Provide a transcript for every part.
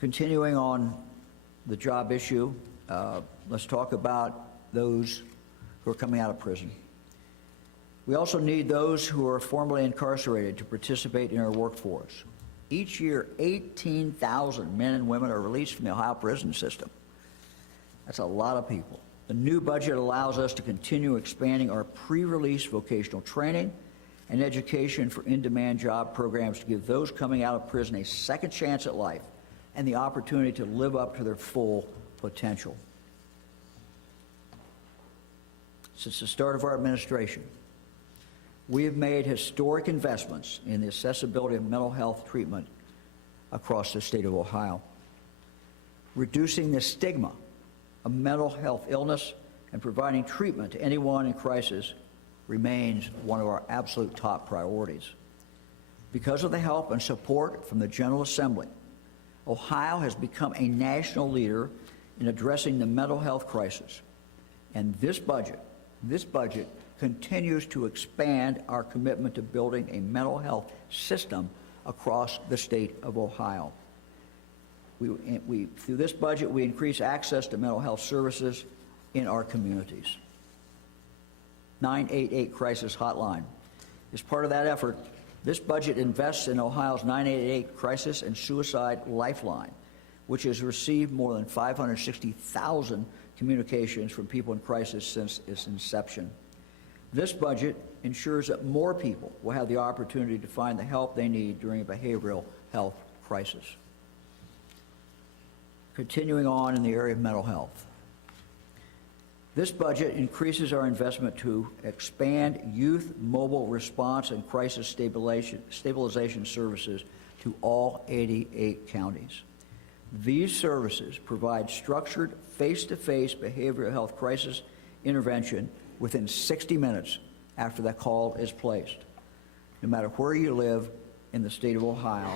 Continuing on the job issue, let's talk about those who are coming out of prison. We also need those who are formerly incarcerated to participate in our workforce. Each year, 18,000 men and women are released from the Ohio prison system. That's a lot of people. The new budget allows us to continue expanding our pre-release vocational training and education for in-demand job programs to give those coming out of prison a second chance at life and the opportunity to live up to their full potential. Since the start of our administration, we have made historic investments in the accessibility of mental health treatment across the state of Ohio. Reducing the stigma of mental health illness and providing treatment to anyone in crisis remains one of our absolute top priorities. Because of the help and support from the General Assembly, Ohio has become a national leader in addressing the mental health crisis. And this budget continues to expand our commitment to building a mental health system across the state of Ohio. Through this budget, we increase access to mental health services in our communities. 988 Crisis Hotline. As part of that effort, this budget invests in Ohio's 988 Crisis and Suicide Lifeline, which has received more than 560,000 communications from people in crisis since its inception. This budget ensures that more people will have the opportunity to find the help they need during a behavioral health crisis. Continuing on in the area of mental health. This budget increases our investment to expand youth mobile response and crisis stabilization services to all 88 counties. These services provide structured face-to-face behavioral health crisis intervention within 60 minutes after the call is placed, no matter where you live in the state of Ohio,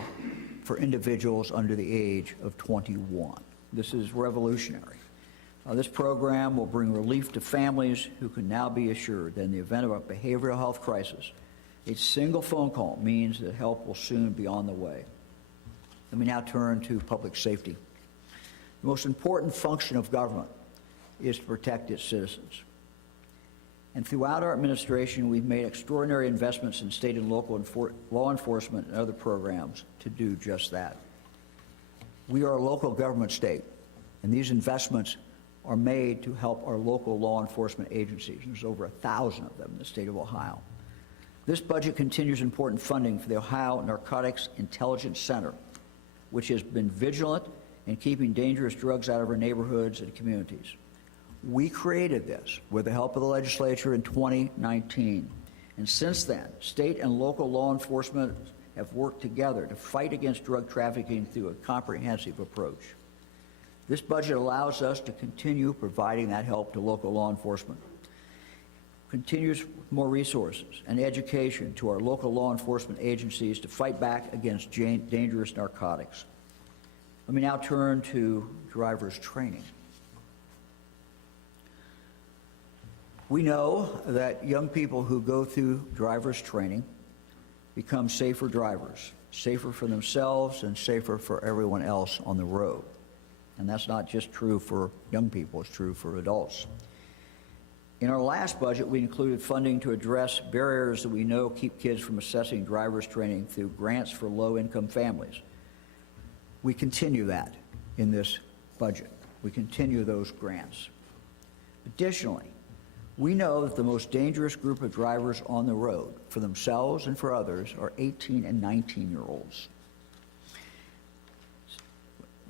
for individuals under the age of 21. This is revolutionary. This program will bring relief to families who can now be assured that in the event of a behavioral health crisis, a single phone call means that help will soon be on the way. Let me now turn to public safety. The most important function of government is to protect its citizens. And throughout our administration, we've made extraordinary investments in state and local law enforcement and other programs to do just that. We are a local government state, and these investments are made to help our local law enforcement agencies. There's over 1,000 of them in the state of Ohio. This budget continues important funding for the Ohio Narcotics Intelligence Center, which has been vigilant in keeping dangerous drugs out of our neighborhoods and communities. We created this with the help of the legislature in 2019. And since then, state and local law enforcement have worked together to fight against drug trafficking through a comprehensive approach. This budget allows us to continue providing that help to local law enforcement. Continues more resources and education to our local law enforcement agencies to fight back against dangerous narcotics. Let me now turn to driver's training. We know that young people who go through driver's training become safer drivers, safer for themselves and safer for everyone else on the road. And that's not just true for young people, it's true for adults. In our last budget, we included funding to address barriers that we know keep kids from accessing driver's training through grants for low-income families. We continue that in this budget. We continue those grants. Additionally, we know that the most dangerous group of drivers on the road, for themselves and for others, are 18 and 19-year-olds.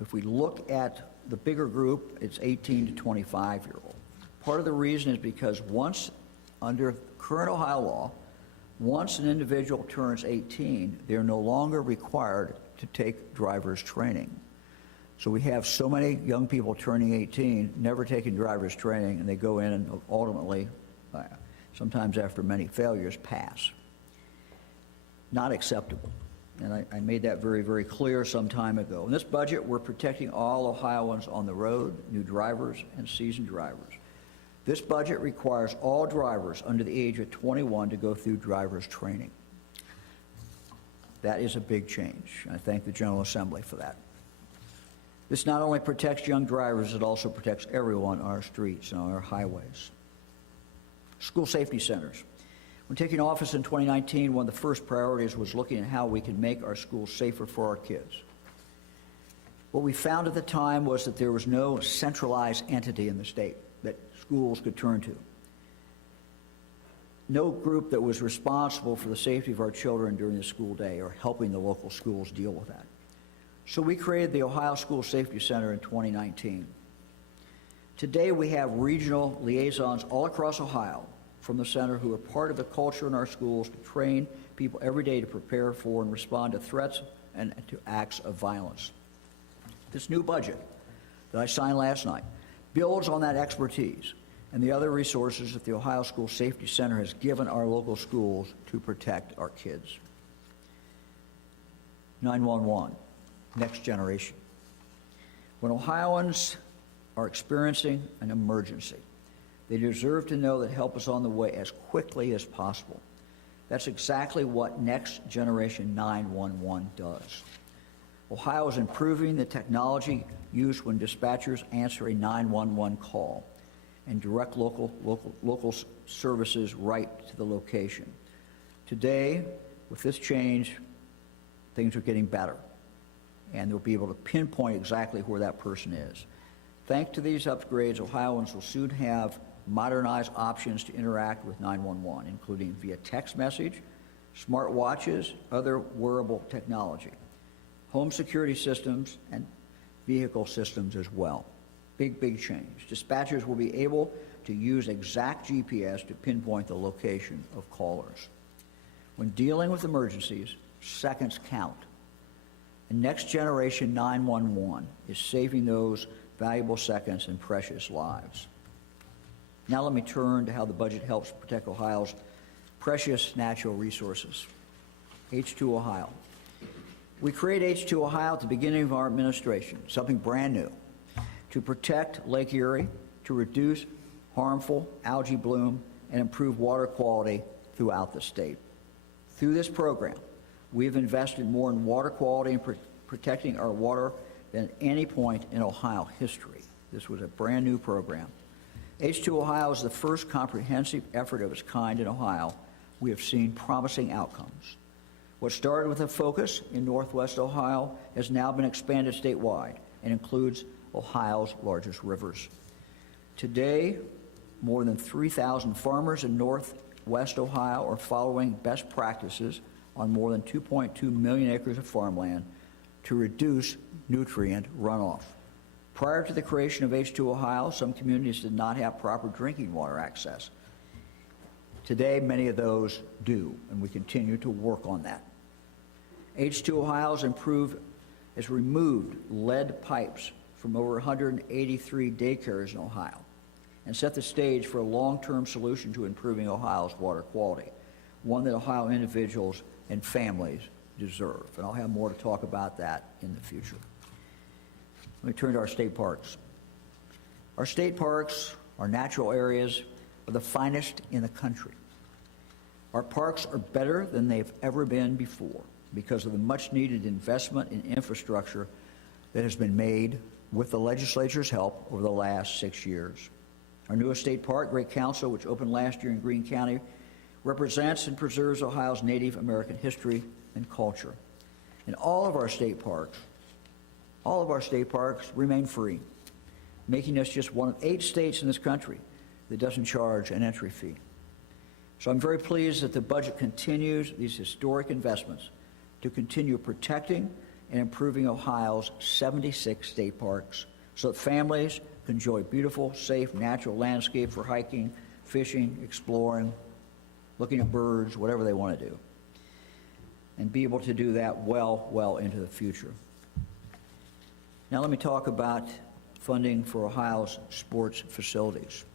If we look at the bigger group, it's 18 to 25-year-old. Part of the reason is because once, under current Ohio law, once an individual turns 18, they're no longer required to take driver's training. So we have so many young people turning 18, never taking driver's training, and they go in and ultimately, sometimes after many failures, pass. Not acceptable. And I made that very, very clear some time ago. In this budget, we're protecting all Ohioans on the road, new drivers and seasoned drivers. This budget requires all drivers under the age of 21 to go through driver's training. That is a big change. I thank the General Assembly for that. This not only protects young drivers, it also protects everyone on our streets and on our highways. School safety centers. When taking office in 2019, one of the first priorities was looking at how we can make our schools safer for our kids. What we found at the time was that there was no centralized entity in the state that schools could turn to. No group that was responsible for the safety of our children during the school day or helping the local schools deal with that. So we created the Ohio School Safety Center in 2019. Today we have regional liaisons all across Ohio from the center who are part of the culture in our schools to train people every day to prepare for and respond to threats and to acts of violence. This new budget that I signed last night builds on that expertise and the other resources that the Ohio School Safety Center has given our local schools to protect our kids. 911, next generation. When Ohioans are experiencing an emergency, they deserve to know that help is on the way as quickly as possible. That's exactly what Next Generation 911 does. Ohio is improving the technology used when dispatchers answer a 911 call and direct local services right to the location. Today, with this change, things are getting better, and they'll be able to pinpoint exactly where that person is. Thanks to these upgrades, Ohioans will soon have modernized options to interact with 911, including via text message, smart watches, other wearable technology, home security systems, and vehicle systems as well. Big change. Dispatchers will be able to use exact GPS to pinpoint the location of callers. When dealing with emergencies, seconds count. And Next Generation 911 is saving those valuable seconds and precious lives. Now let me turn to how the budget helps protect Ohio's precious natural resources. H2 Ohio. We created H2 Ohio at the beginning of our administration, something brand new, to protect Lake Erie, to reduce harmful algae bloom, and improve water quality throughout the state. Through this program, we have invested more in water quality and protecting our water than at any point in Ohio history. This was a brand new program. H2 Ohio is the first comprehensive effort of its kind in Ohio. We have seen promising outcomes. What started with a focus in Northwest Ohio has now been expanded statewide and includes Ohio's largest rivers. Today, more than 3,000 farmers in Northwest Ohio are following best practices on more than 2.2 million acres of farmland to reduce nutrient runoff. Prior to the creation of H2 Ohio, some communities did not have proper drinking water access. Today, many of those do, and we continue to work on that. H2 Ohio has removed lead pipes from over 183 daycares in Ohio and set the stage for a long-term solution to improving Ohio's water quality, one that Ohio individuals and families deserve. And I'll have more to talk about that in the future. Let me turn to our state parks. Our state parks, our natural areas, are the finest in the country. Our parks are better than they've ever been before because of the much-needed investment in infrastructure that has been made with the legislature's help over the last 6 years. Our newest state park, Great Council, which opened last year in Greene County, represents and preserves Ohio's Native American history and culture. And all of our state parks remain free, making us just one of 8 states in this country that doesn't charge an entry fee. So I'm very pleased that the budget continues these historic investments to continue protecting and improving Ohio's 76 state parks so that families can enjoy beautiful, safe, natural landscape for hiking, fishing, exploring, looking at birds, whatever they want to do, and be able to do that well into the future. Now let me talk about funding for Ohio's sports facilities.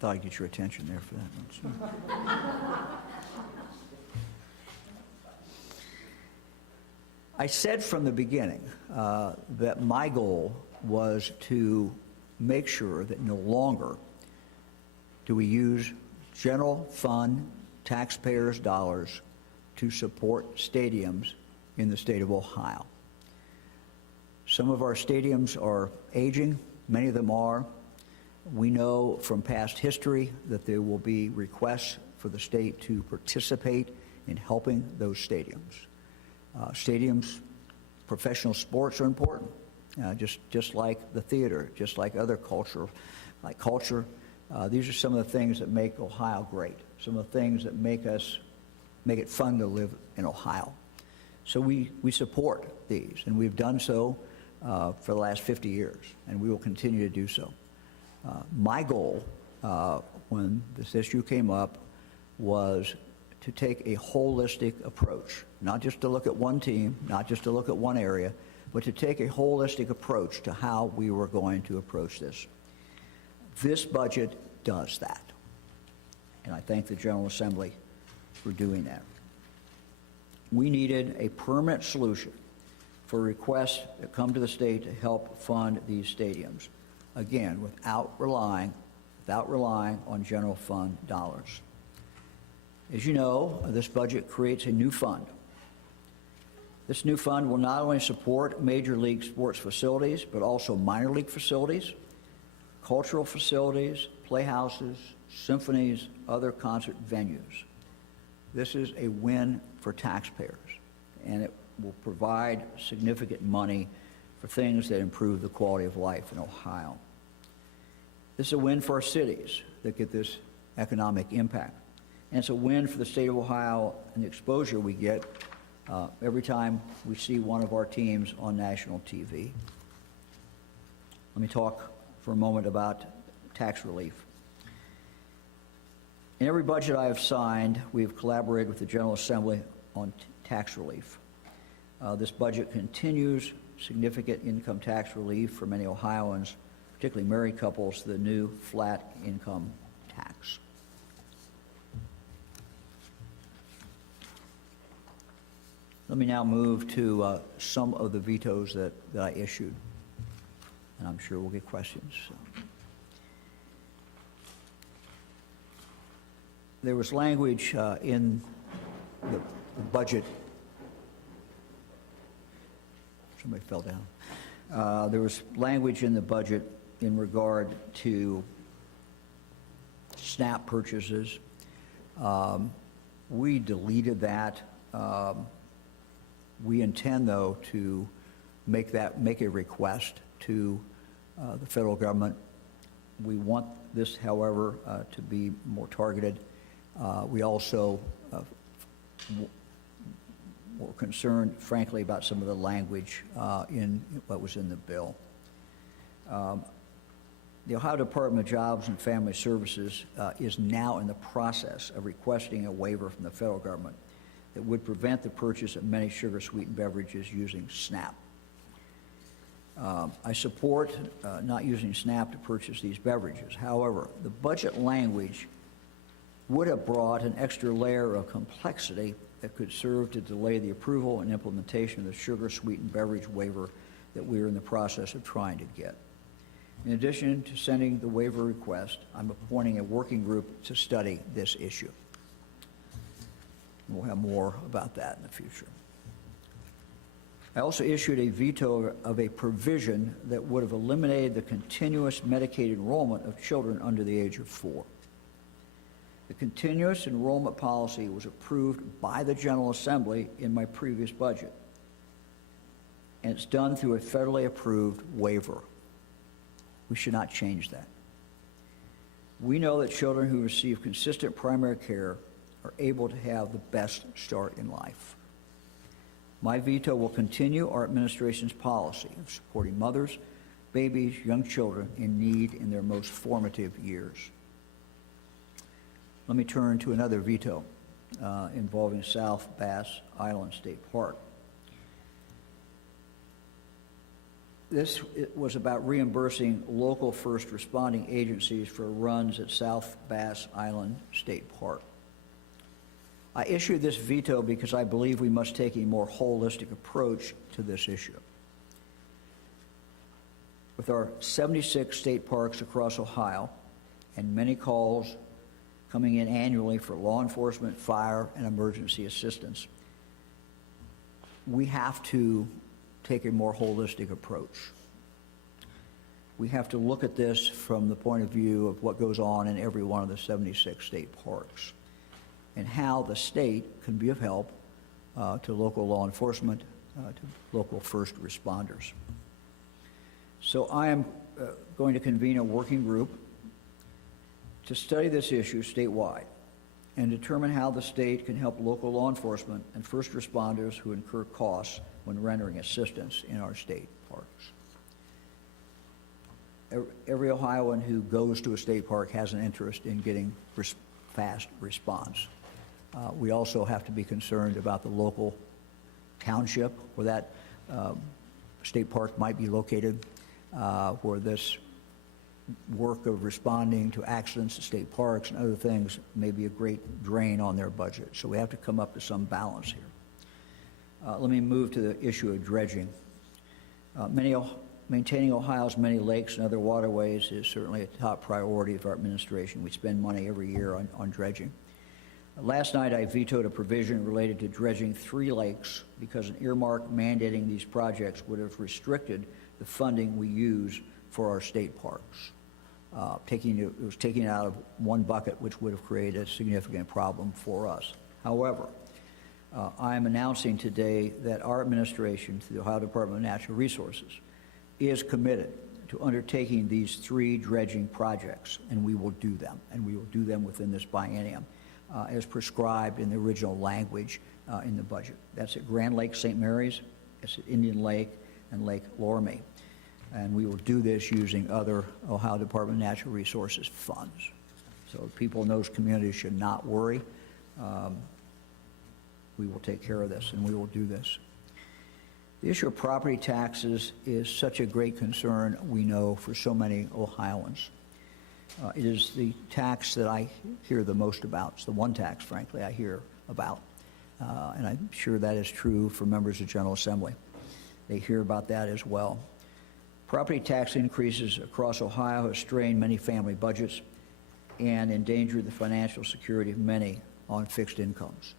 Thought I'd get your attention there for that one. I said from the beginning that my goal was to make sure that no longer do we use general fund taxpayers' dollars to support stadiums in the state of Ohio. Some of our stadiums are aging, many of them are. We know from past history that there will be requests for the state to participate in helping those stadiums. Stadiums, professional sports are important, just like the theater, just like other culture. These are some of the things that make Ohio great, some of the things that make it fun to live in Ohio. So we support these, and we've done so for the last 50 years, and we will continue to do so. My goal when this issue came up was to take a holistic approach, not just to look at one team, not just to look at one area, but to take a holistic approach to how we were going to approach this. This budget does that, and I thank the General Assembly for doing that. We needed a permanent solution for requests that come to the state to help fund these stadiums, again, without relying on general fund dollars. As you know, this budget creates a new fund. This new fund will not only support major league sports facilities, but also minor league facilities, cultural facilities, playhouses, symphonies, other concert venues. This is a win for taxpayers, and it will provide significant money for things that improve the quality of life in Ohio. This is a win for our cities that get this economic impact. And it's a win for the state of Ohio and the exposure we get every time we see one of our teams on national TV. Let me talk for a moment about tax relief. In every budget I have signed, we have collaborated with the General Assembly on tax relief. This budget continues significant income tax relief for many Ohioans, particularly married couples, the new flat income tax. Let me now move to some of the vetoes that I issued, and I'm sure we'll get questions. There was language in the budget. Somebody fell down. There was language in the budget in regard to SNAP purchases. We deleted that. We intend, though, to make a request to the federal government. We want this, however, to be more targeted. We also were concerned, frankly, about some of the language in what was in the bill. The Ohio Department of Jobs and Family Services is now in the process of requesting a waiver from the federal government that would prevent the purchase of many sugar-sweetened beverages using SNAP. I support not using SNAP to purchase these beverages. However, the budget language would have brought an extra layer of complexity that could serve to delay the approval and implementation of the sugar-sweetened beverage waiver that we are in the process of trying to get. In addition to sending the waiver request, I'm appointing a working group to study this issue. We'll have more about that in the future. I also issued a veto of a provision that would have eliminated the continuous Medicaid enrollment of children under the age of 4. The continuous enrollment policy was approved by the General Assembly in my previous budget, and it's done through a federally approved waiver. We should not change that. We know that children who receive consistent primary care are able to have the best start in life. My veto will continue our administration's policy of supporting mothers, babies, young children in need in their most formative years. Let me turn to another veto involving South Bass Island State Park. This was about reimbursing local first responding agencies for runs at South Bass Island State Park. I issued this veto because I believe we must take a more holistic approach to this issue. With our 76 state parks across Ohio and many calls coming in annually for law enforcement, fire, and emergency assistance, we have to take a more holistic approach. We have to look at this from the point of view of what goes on in every one of the 76 state parks and how the state can be of help to local law enforcement, to local first responders. So I am going to convene a working group to study this issue statewide and determine how the state can help local law enforcement and first responders who incur costs when rendering assistance in our state parks. Every Ohioan who goes to a state park has an interest in getting fast response. We also have to be concerned about the local township where that state park might be located, where this work of responding to accidents at state parks and other things may be a great drain on their budget. So we have to come up to some balance here. Let me move to the issue of dredging. Maintaining Ohio's many lakes and other waterways is certainly a top priority of our administration. We spend money every year on dredging. Last night I vetoed a provision related to dredging 3 lakes because an earmark mandating these projects would have restricted the funding we use for our state parks. It was taking out of one bucket, which would have created a significant problem for us. However, I am announcing today that our administration, through the Ohio Department of Natural Resources, is committed to undertaking these 3 dredging projects, and we will do them, and we will do them within this biennium, as prescribed in the original language in the budget. That's at Grand Lake St. Mary's, it's at Indian Lake, and Lake Loramie. And we will do this using other Ohio Department of Natural Resources funds. So people in those communities should not worry. We will take care of this, and we will do this. The issue of property taxes is such a great concern, we know, for so many Ohioans. It is the tax that I hear the most about. It's the one tax, frankly, I hear about. And I'm sure that is true for members of the General Assembly. They hear about that as well. Property tax increases across Ohio have strained many family budgets and endangered the financial security of many on fixed incomes.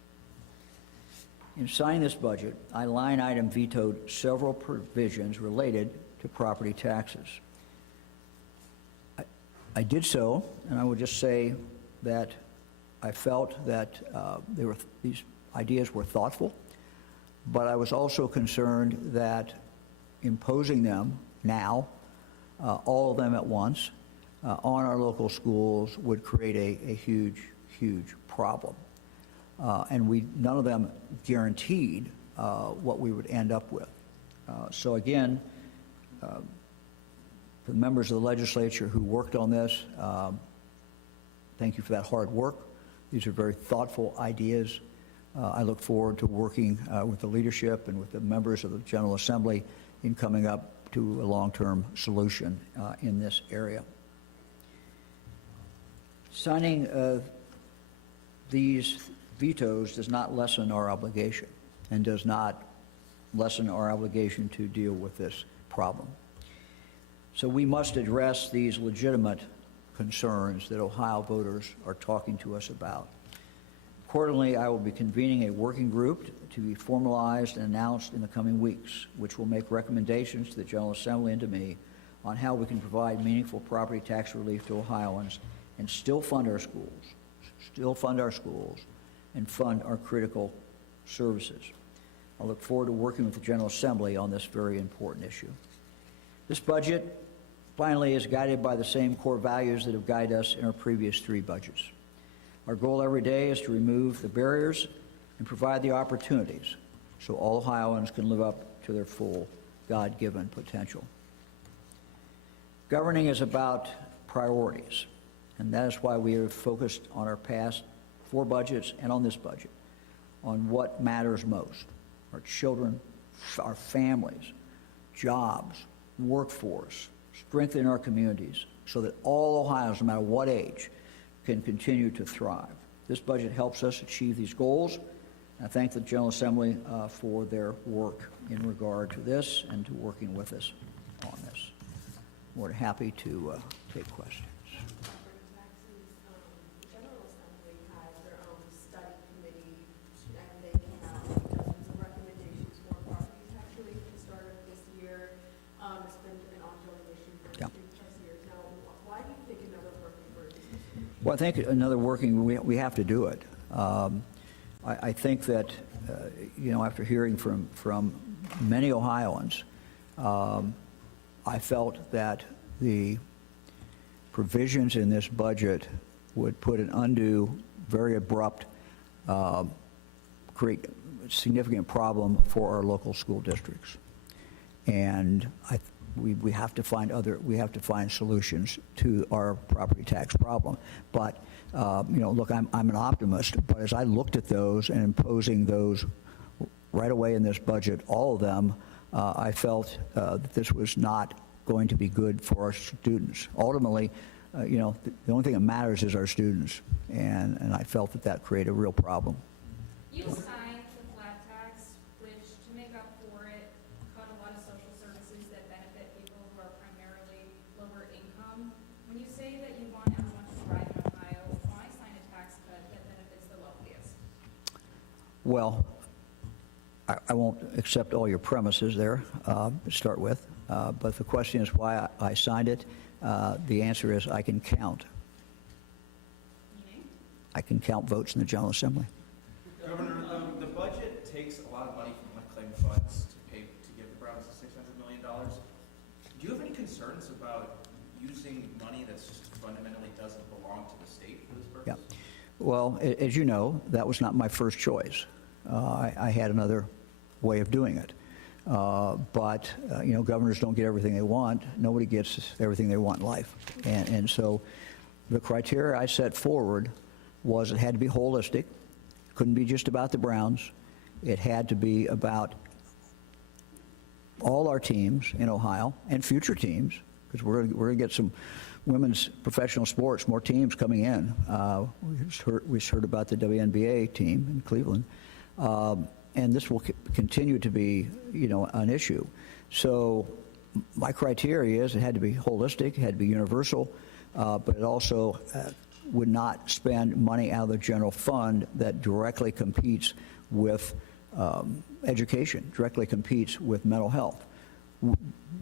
In signing this budget, I line item vetoed several provisions related to property taxes. I did so, and I would just say that I felt that these ideas were thoughtful, but I was also concerned that imposing them now, all of them at once, on our local schools would create a huge, huge problem. And none of them guaranteed what we would end up with. So again, the members of the legislature who worked on this, thank you for that hard work. These are very thoughtful ideas. I look forward to working with the leadership and with the members of the General Assembly in coming up to a long-term solution in this area. Signing these vetoes does not lessen our obligation and does not lessen our obligation to deal with this problem. So we must address these legitimate concerns that Ohio voters are talking to us about. Accordingly, I will be convening a working group to be formalized and announced in the coming weeks, which will make recommendations to the General Assembly and to me on how we can provide meaningful property tax relief to Ohioans and still fund our schools, and fund our critical services. I look forward to working with the General Assembly on this very important issue. This budget, finally, is guided by the same core values that have guided us in our previous 3 budgets. Our goal every day is to remove the barriers and provide the opportunities so all Ohioans can live up to their full God-given potential. Governing is about priorities, and that is why we have focused on our past 4 budgets and on this budget on what matters most: our children, our families, jobs, workforce, strengthening our communities so that all Ohioans, no matter what age, can continue to thrive. This budget helps us achieve these goals. I thank the General Assembly for their work in regard to this and to working with us on this. We're happy to take questions. Study committee, and they came out with dozens of recommendations for property tax relief at the start of Well, I think another working, we have to do it. I think that, after hearing from many Ohioans, I felt that the provisions in this budget would put an undue, very abrupt, create a significant problem for our local school districts. And we have to find solutions to our property tax problem. But look, I'm an optimist. But as I looked at those and imposing those right away in this budget, all of them, I felt that this was not going to be good for our students. Ultimately, the only thing that matters is our students, and I felt that created a real problem. You signed the flat tax, which, to make up for it, cut a lot of social services that benefit people who are primarily lower income. When you say that you want everyone to thrive in Ohio, why sign a tax cut that benefits the wealthiest? Well, I won't accept all your premises there to start with, but the question is why I signed it. The answer is I can count. Meaning? I can count votes in the General Assembly. Governor, the budget takes a lot of money from unclaimed funds to give the Browns the $600 million. Do you have any concerns about using money that's just fundamentally doesn't belong to the state for this purpose? Yeah. Well, as you know, that was not my first choice. I had another way of doing it. But governors don't get everything they want. Nobody gets everything they want in life. And so the criteria I set forward was it had to be holistic. Couldn't be just about the Browns. It had to be about all our teams in Ohio and future teams, because we're going to get some women's professional sports, more teams coming in. We heard about the WNBA team in Cleveland. And this will continue to be, an issue. So my criteria is it had to be holistic, it had to be universal, but it also would not spend money out of the general fund that directly competes with education, directly competes with mental health.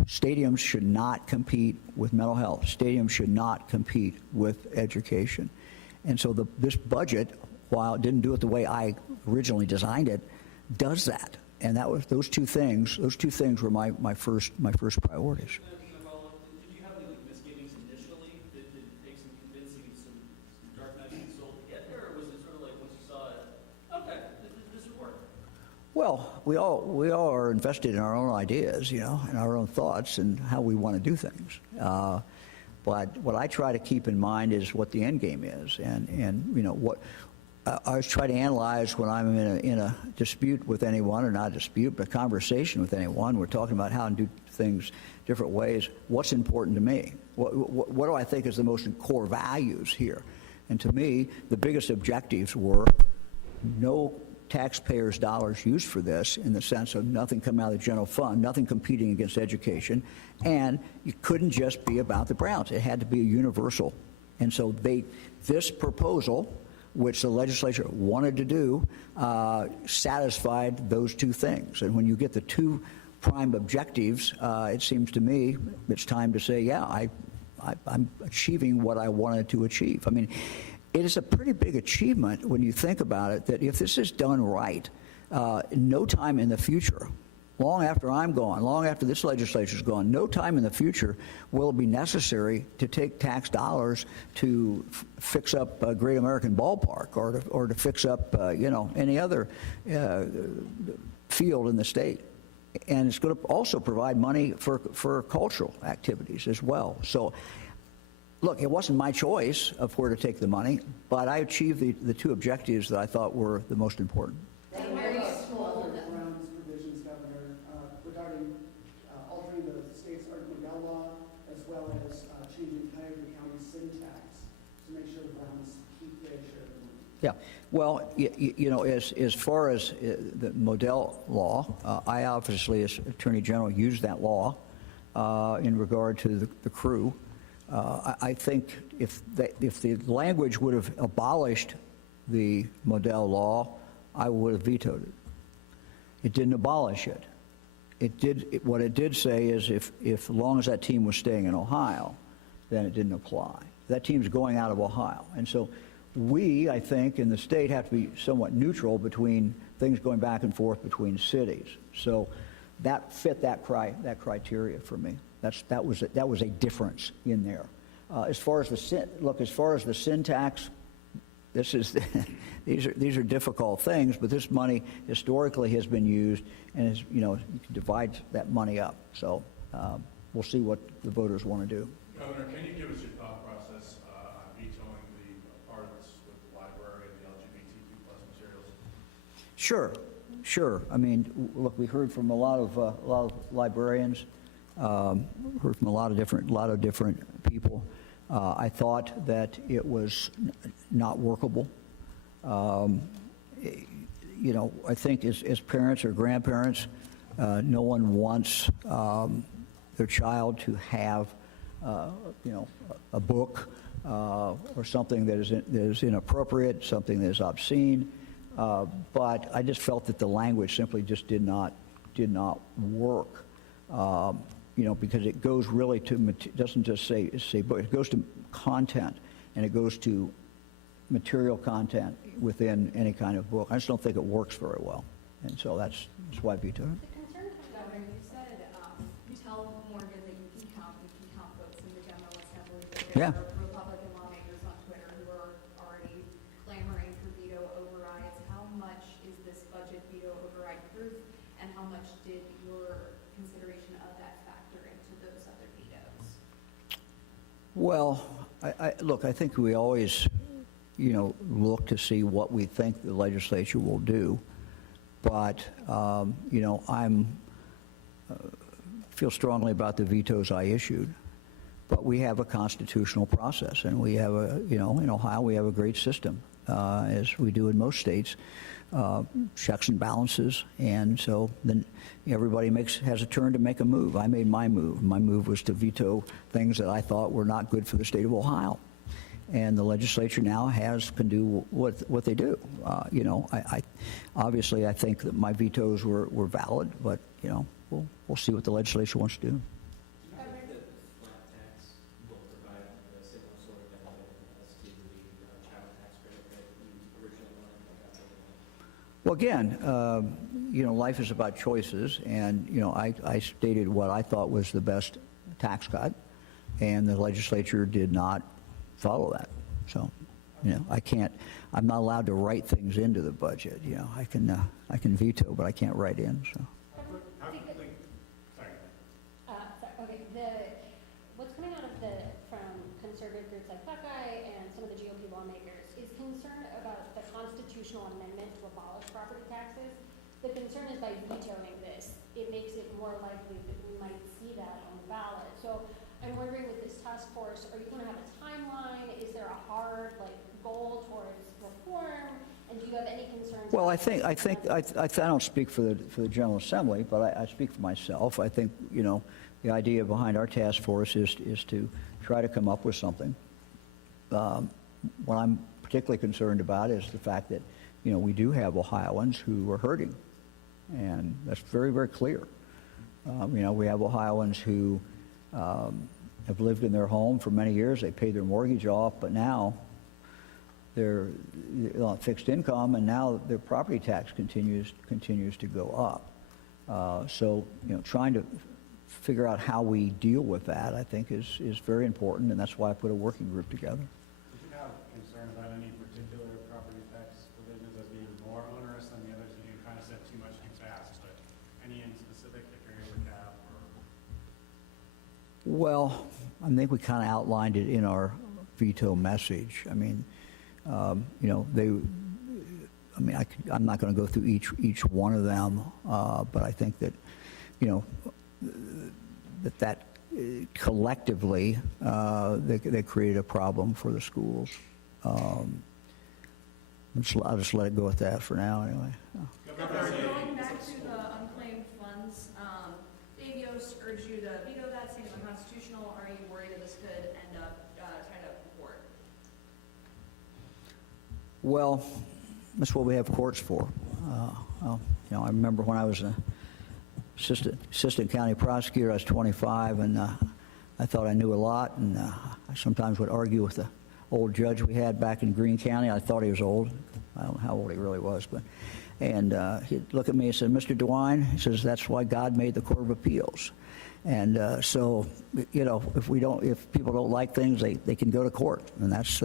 Stadiums should not compete with mental health. Stadiums should not compete with education. And so this budget, while it didn't do it the way I originally designed it, does that. And that was those two things were my first priorities. Did you have any misgivings initially? Did it take some convincing, some dark nights of the soul to get there, or was it sort of like once you saw it, okay, this would work? Well, we all are invested in our own ideas, and our own thoughts and how we want to do things. But what I try to keep in mind is what the end game is, and what I always try to analyze when I'm in a dispute with anyone, or not a dispute, but a conversation with anyone. We're talking about how to do things different ways. What's important to me? What do I think is the most core values here? And to me, the biggest objectives were no taxpayers' dollars used for this, in the sense of nothing coming out of the general fund, nothing competing against education, and you couldn't just be about the Browns. It had to be a universal. And so this proposal, which the legislature wanted to do, satisfied those two things. And when you get the two prime objectives, it seems to me it's time to say, yeah, I'm achieving what I wanted to achieve. I mean, it is a pretty big achievement when you think about it, that if this is done right, no time in the future, long after I'm gone, long after this legislature's gone, no time in the future will it be necessary to take tax dollars to fix up a Great American Ballpark, or to fix up any other field in the state. And it's going to also provide money for cultural activities as well. So, look, it wasn't my choice of where to take the money, but I achieved the two objectives that I thought were the most important. Regarding altering the state's Art Model law, as well as changing Cuyahoga County syntax to make sure the Browns keep their share of the money. Yeah, well, as far as the Model law, I obviously, as Attorney General, used that law in regard to the crew. I think if the language would have abolished the Model law, I would have vetoed it. It didn't abolish it. What it did say is if as long as that team was staying in Ohio, then it didn't apply. that team's going out of Ohio. And so we, I think, in the state have to be somewhat neutral between things going back and forth between cities. So that fit that criteria for me. That was a difference in there. As far as the syntax, this is these are difficult things, but this money historically has been used, and is, you can divide that money up. So we'll see what the voters want to do. Governor, can you give us your thought process on vetoing the part of this with the library and the LGBTQ plus materials? Sure. I mean, look, we heard from a lot of librarians, heard from a lot of different people. I thought that it was not workable. I think as parents or grandparents, no one wants their child to have, a book or something that is inappropriate, something that is obscene. But I just felt that the language simply just did not work. Because it goes really to, doesn't just say book, it goes to content, and it goes to material content within any kind of book. I just don't think it works very well, and so that's why I vetoed it. The concern comes out when you said, you tell Morgan that you can count folks in the General Assembly, but there Yeah. are Republican lawmakers on Twitter who are already clamoring for veto overrides. How much is this budget veto override proof, and how much did your consideration of that factor into those other vetoes? Well, I think we always, look to see what we think the legislature will do. But, feel strongly about the vetoes I issued. But we have a constitutional process, and we have in Ohio, we have a great system, as we do in most states, checks and balances. And so then everybody has a turn to make a move. I made my move. My move was to veto things that I thought were not good for the state of Ohio. And the legislature now can do what they do. Obviously I think that my vetoes were valid, but we'll see what the legislature wants to do. Do you think that the flat tax will provide a similar sort of benefit as to the child tax credit that you originally wanted? Well, again, life is about choices, and I stated what I thought was the best tax cut, and the legislature did not follow that. So, I'm not allowed to write things into the budget. I can veto, but I can't write in. So. How quickly, sorry. Okay, what's coming out from conservative groups like Buckeye and some of the GOP lawmakers is concern about the constitutional amendment to abolish property taxes. The concern is by vetoing this, it makes it more likely that we might see that on the ballot. So I'm wondering, with this task force, are you going to have a timeline? Is there a hard goal towards reform? And do you have any concerns? Well, I don't speak for the General Assembly, but I speak for myself. I think the idea behind our task force is to try to come up with something. What I'm particularly concerned about is the fact that we do have Ohioans who are hurting, and that's very, very clear. We have Ohioans who have lived in their home for many years. They paid their mortgage off, but now they're on fixed income, and now their property tax continues to go up. So trying to figure out how we deal with that, I think, is very important, and that's why I put a working group together. Did you have concern about any particular property tax provisions as being more onerous than the others? You kind of said too much too fast, but any in specific that you're able to have? Well, I think we kind of outlined it in our veto message. I mean, I'm not going to go through each one of them, but I think that, that collectively they created a problem for the schools. I'll just let it go at that for now, anyway. Going back to the unclaimed funds, Dave Yost urged you to veto that, saying it's unconstitutional. Are you worried that this could end up tied up in court? Well, that's what we have courts for. I remember when I was an assistant county prosecutor, I was 25, and I thought I knew a lot, and I sometimes would argue with the old judge we had back in Greene County. I thought he was old. I don't know how old he really was, but, and he'd look at me and said, Mr. DeWine, he says, that's why God made the Court of Appeals. And so, you know, if people don't like things, they can go to court, and that's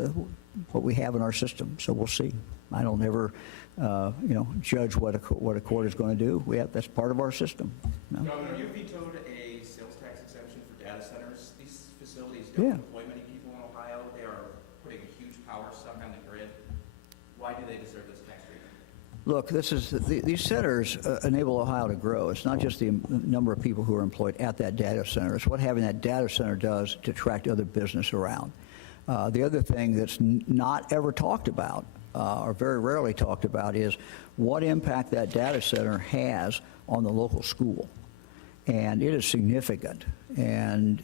what we have in our system. So we'll see. I don't ever, you know, judge what a court is going to do. That's part of our system. No? Governor, you vetoed a sales tax exemption for data centers. These facilities don't Yeah. employ many people in Ohio. They are putting a huge power suck on the grid. Why do they deserve this tax treatment? Look, these centers enable Ohio to grow. It's not just the number of people who are employed at that data center. It's what having that data center does to attract other business around. The other thing that's not ever talked about, or very rarely talked about, is what impact that data center has on the local school. And it is significant. And,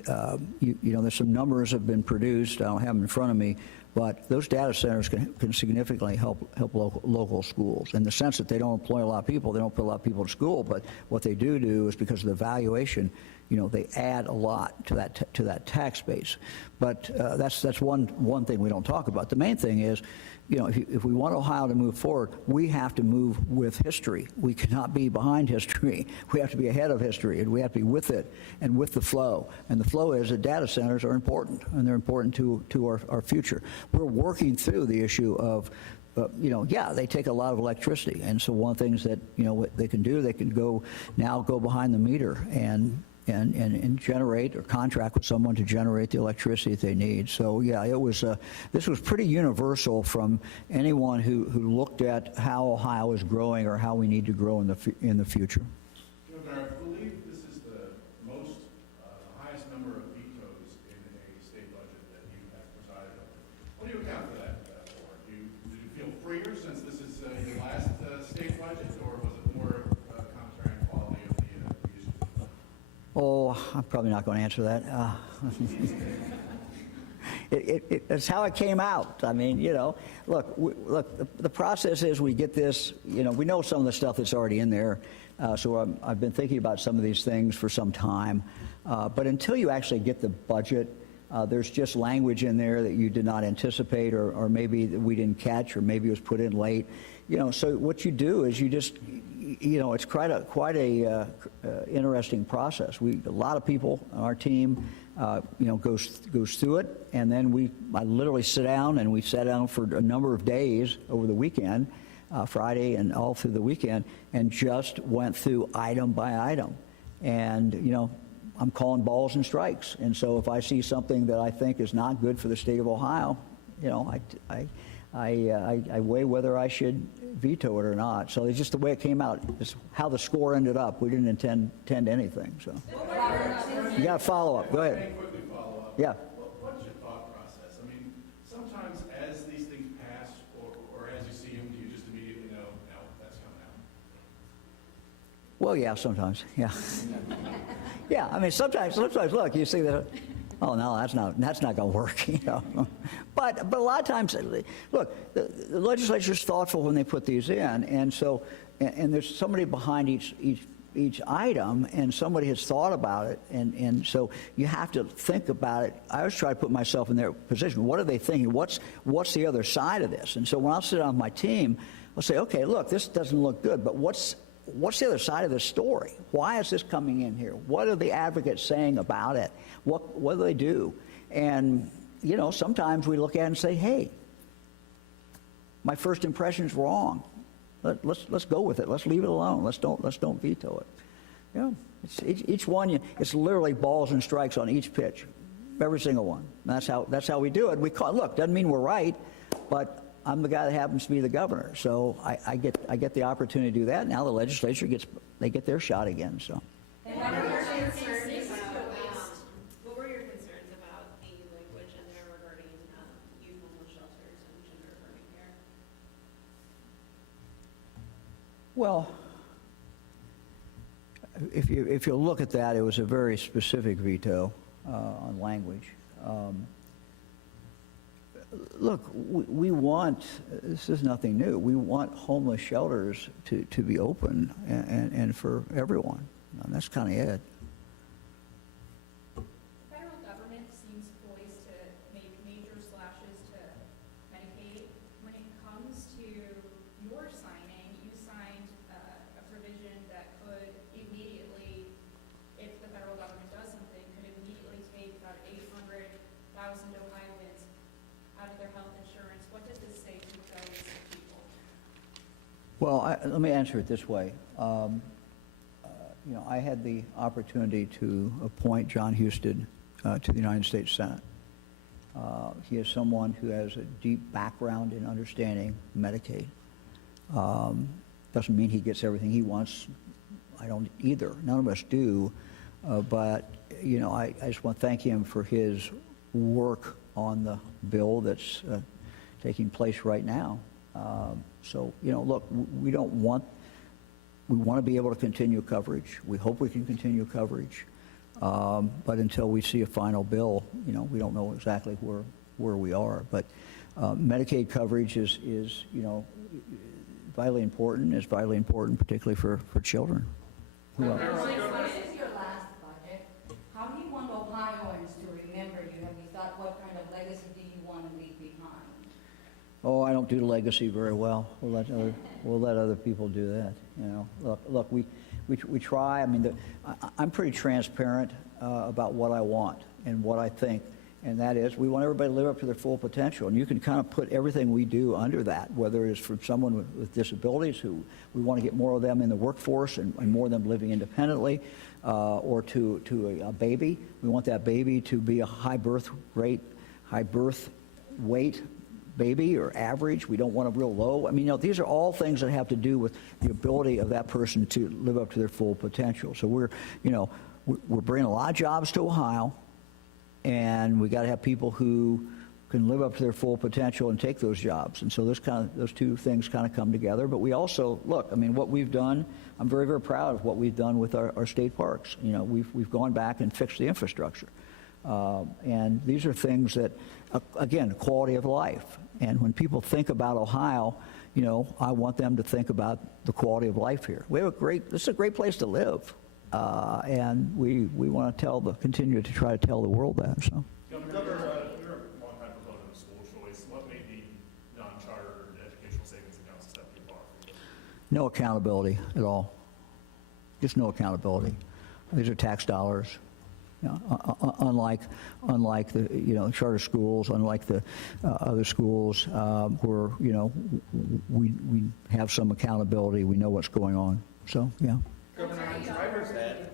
you know, there's some numbers have been produced. I don't have them in front of me. But those data centers can significantly help local schools in the sense that they don't employ a lot of people. They don't put a lot of people in school. But what they do is because of the valuation, you know, they add a lot to that tax base. But that's one thing we don't talk about. The main thing is, you know, if we want Ohio to move forward, we have to move with history. We cannot be behind history. We have to be ahead of history, and we have to be with it and with the flow. And the flow is that data centers are important, and they're important to our future. We're working through the issue of, you know, yeah, they take a lot of electricity, and so one of the things that, you know, what they can do, they can go behind the meter and generate or contract with someone to generate the electricity that they need. So yeah, this was pretty universal from anyone who looked at how Ohio is growing or how we need to grow in the future. Governor, I believe this is the most, the highest number of vetoes in a state budget that you have presided over. What do you account for that for? Do you feel freer since this is your last state budget, or was it more contrary quality of the issues? Oh, I'm probably not going to answer that. It's how it came out. I mean, you know, look, the process is we get this, you know, we know some of the stuff that's already in there. So I've been thinking about some of these things for some time. But until you actually get the budget, there's just language in there that you did not anticipate, or maybe that we didn't catch, or maybe it was put in late. You know, so what you do is you just, you know, it's quite a interesting process. A lot of people on our team, you know, goes through it, and then I literally sit down, and we sat down for a number of days over the weekend, Friday and all through the weekend, and just went through item by item. And, you know, I'm calling balls and strikes. And so if I see something that I think is not good for the state of Ohio, you know, I weigh whether I should veto it or not. So it's just the way it came out. It's how the score ended up. We didn't intend anything. So you got to follow up. Go ahead. Can I quickly follow up? Yeah. What's your thought process? I mean, sometimes as these things pass, or as you see them, do you just immediately know, no, that's coming out? Well, yeah, sometimes. Yeah. Yeah. I mean, sometimes. Look, you see that. Oh no, that's not going to work, you know. But a lot of times, look, the legislature's thoughtful when they put these in, and so and there's somebody behind each item, and somebody has thought about it, and so you have to think about it. I always try to put myself in their position. What are they thinking? What's the other side of this? And so when I'll sit down with my team, I'll say, okay, look, this doesn't look good, but what's the other side of this story? Why is this coming in here? What are the advocates saying about it? What do they do? And, you know, sometimes we look at it and say, hey, my first impression's wrong. Let's go with it. Let's leave it alone. Let's don't veto it. You know, each one, it's literally balls and strikes on each pitch, every single one. And that's how we do it. Look, doesn't mean we're right, but I'm the guy that happens to be the governor, so I get the opportunity to do that. Now the legislature get their shot again. So. And what were your concerns about the language in there regarding youth homeless shelters and gender affirming care? Well, if you look at that, it was a very specific veto on language. Look, we want, this is nothing new, we want homeless shelters to be open and for everyone. And that's kind of it. The federal government seems poised to make Well, let me answer it this way. I had the opportunity to appoint John Husted to the United States Senate. He is someone who has a deep background in understanding Medicaid. Doesn't mean he gets everything he wants. I don't either. None of us do. But I just want to thank him for his work on the bill that's taking place right now. Look, we want to be able to continue coverage. We hope we can continue coverage. But until we see a final bill, we don't know exactly where we are. But Medicaid coverage is vitally important. It's vitally important, particularly for children. Who else? This is your last budget. How do you want Ohioans to remember you? Have you thought what kind of legacy do you want to leave behind? Oh, I don't do legacy very well. We'll let other people do that. Look, we try. I mean, I'm pretty transparent about what I want and what I think, and that is we want everybody to live up to their full potential. And you can kind of put everything we do under that, whether it's for someone with disabilities who we want to get more of them in the workforce and more of them living independently, or to a baby. We want that baby to be a high birth weight baby or average. We don't want a real low. I mean, these are all things that have to do with the ability of that person to live up to their full potential. So we're bringing a lot of jobs to Ohio, and we got to have people who can live up to their full potential and take those jobs. And so those two things kind of come together. But we also look. I mean, what we've done. I'm very, very proud of what we've done with our state parks. We've gone back and fixed the infrastructure. And these are things that, again, quality of life. And when people think about Ohio, I want them to think about the quality of life here. This is a great place to live. And we want to continue to try to tell the world that. So. Governor, you're a long-time proponent of school choice. What made the non-charter educational savings accounts step too far for you? No accountability at all. Just no accountability. These are tax dollars. Unlike the charter schools, unlike the other schools where we have some accountability, we know what's going on. So yeah. Governor, on driver's ed,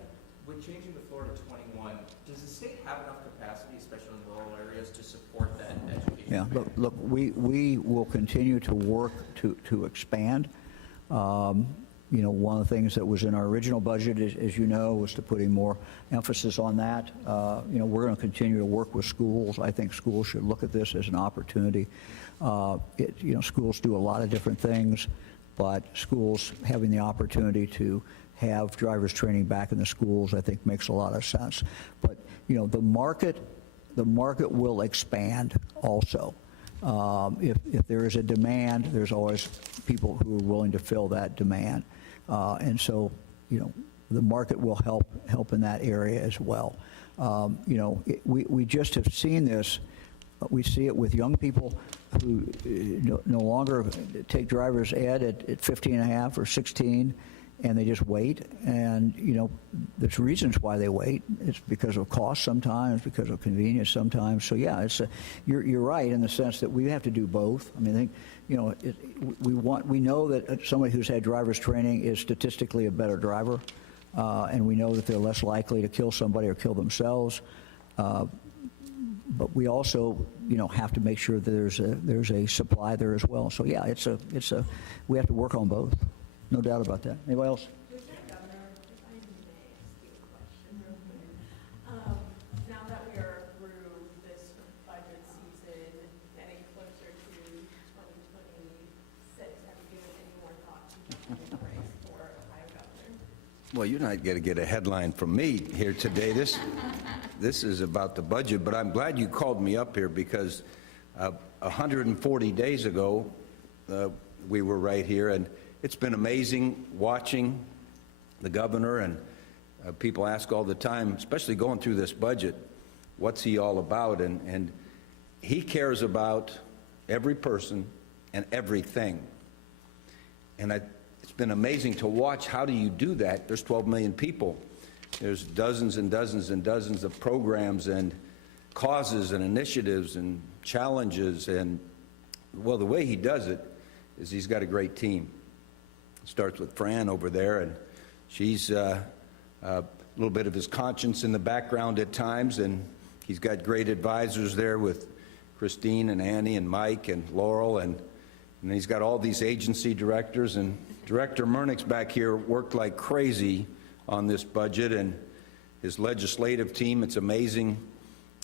with changing the floor to 21, does the state have enough capacity, especially in rural areas, to support that education? Yeah. Look, we will continue to work to expand. One of the things that was in our original budget, as you know, was to putting more emphasis on that. We're going to continue to work with schools. I think schools should look at this as an opportunity. Schools do a lot of different things, but schools having the opportunity to have driver's training back in the schools, I think, makes a lot of sense. But the market will expand also. If there is a demand, there's always people who are willing to fill that demand. And so, the market will help in that area as well. We just have seen this. We see it with young people who no longer take driver's ed at 15 and a half or 16, and they just wait. And, there's reasons why they wait. It's because of cost sometimes, because of convenience sometimes. So, yeah, you're right in the sense that we have to do both. I mean, I think, we know that somebody who's had driver's training is statistically a better driver, and we know that they're less likely to kill somebody or kill themselves. But we also, have to make sure that there's a supply there as well. So, yeah, we have to work on both. No doubt about that. Anybody else? Governor, if I may ask you a question real quick. Now that we are through this budget season, getting closer to 2026, have you given any more thought to the race for Ohio governor? Well, you're not going to get a headline from me here today. This is about the budget, but I'm glad you called me up here because 140 days ago, we were right here, and it's been amazing watching the governor, and people ask all the time, especially going through this budget, what's he all about? And he cares about every person and everything. And it's been amazing to watch. How do you do that? There's 12 million people. There's dozens and dozens and dozens of programs and causes and initiatives and challenges. And, well, the way he does it is he's got a great team. starts with Fran over there, and she's a little bit of his conscience in the background at times, and he's got great advisors there with Christine and Annie and Mike and Laurel, and then he's got all these agency directors, and Director Murnick's back here worked like crazy on this budget, and his legislative team, it's amazing,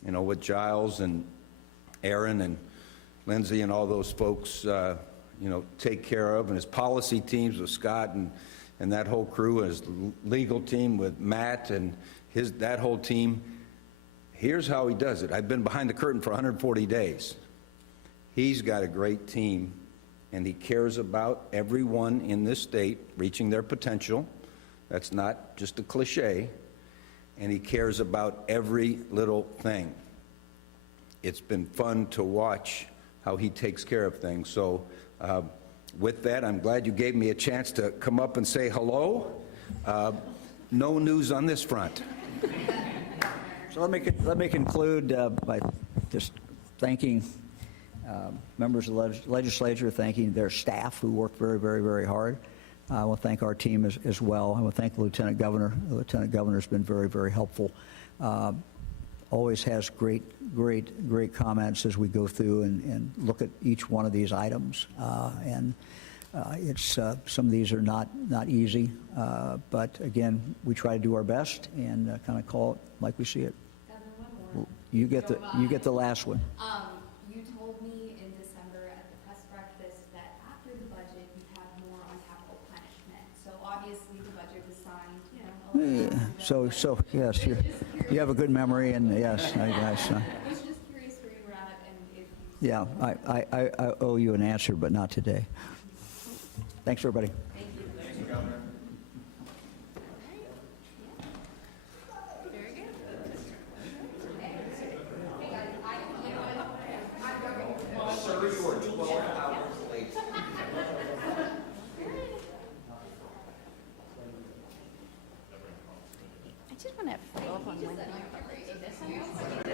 you know, what Giles and Aaron and Lindsay and all those folks, you know, take care of, and his policy teams with Scott and that whole crew, and his legal team with Matt and that whole team. Here's how he does it. I've been behind the curtain for 140 days. He's got a great team, and he cares about everyone in this state reaching their potential. That's not just a cliche. And he cares about every little thing. It's been fun to watch how he takes care of things. So with that, I'm glad you gave me a chance to come up and say hello. No news on this front. So let me conclude by just thanking members of the legislature, thanking their staff who work very, very, very hard. I want to thank our team as well. I want to thank the Lieutenant Governor. The Lieutenant Governor has been very, very helpful. Always has great comments as we go through and look at each one of these items. It's some of these are not easy, but again, we try to do our best and kind of call it like we see it. Governor, one more. You get the last one. You told me in December at the press breakfast that after the budget, you have more on capital punishment. So obviously, the budget was signed, you know, a little while ago. So yes, you have a good memory, and yes, I was just curious where you were at and if you. yeah, I owe you an answer, but not today. Thanks, everybody. Thank you. Thank you, Governor. Very good. Sir, you are 12 hours late. I just want to follow up on one thing about this.